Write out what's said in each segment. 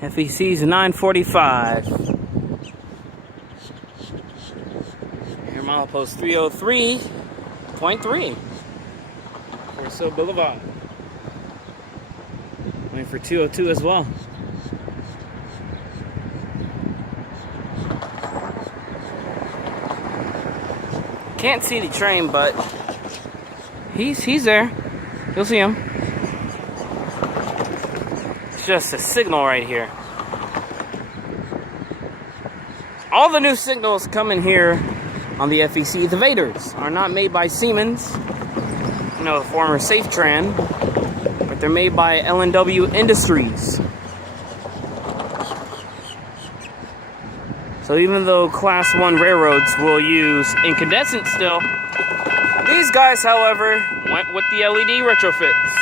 FEC's 945. Air milepost 303.3. HILL Boulevard. Waiting for 202 as well. Can't see the train, but he's there. You'll see him. It's just a signal right here. All the new signals coming here on the FEC, the Vaders, are not made by Siemens, you know, the former FEC Train, but they're made by L&W Industries. So even though Class 1 railroads will use incandescent still, these guys, however, went with the LED retrofits.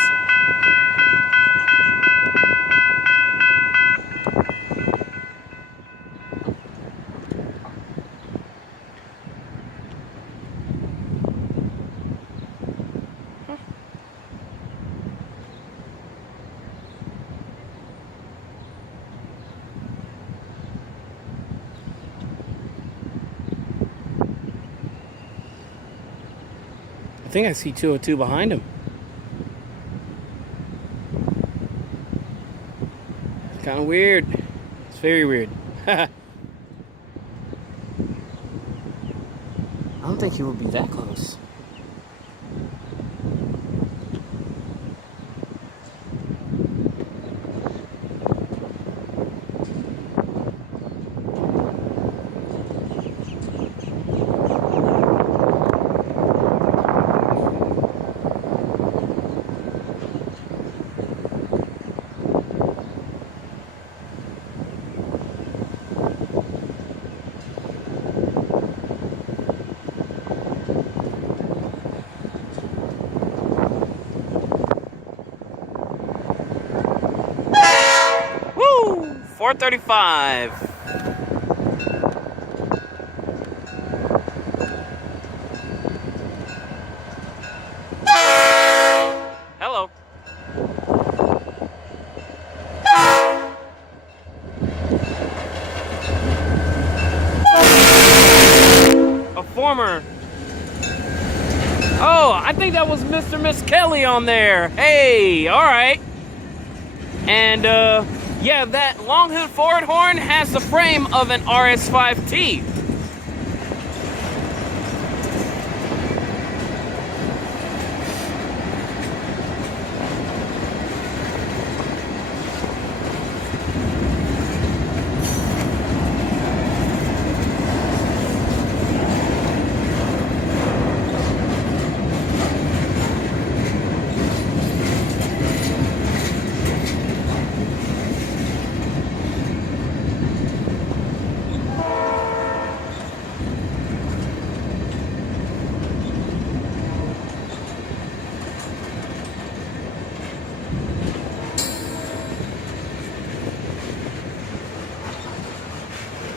I think I see 202 behind him. It's kind of weird. It's very weird. I don't think he would be that close. Woo! 435. Hello. A former. Oh, I think that was Mr. and Miss Kelly on there. Hey, all right. And yeah, that long hood forward horn has the frame of an RS5T.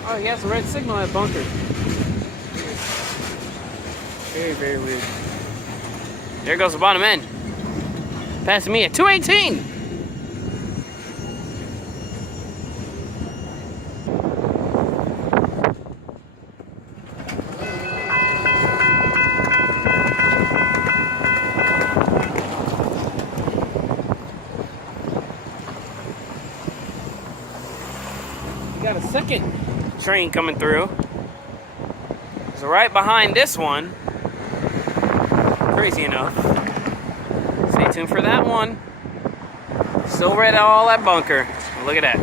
Oh, he has a red signal at bunker. Very, very weird. There goes the bottom end. Passing me at 218. We got a second train coming through. So right behind this one, crazy enough. Stay tuned for that one. Still red all that bunker. Look at that.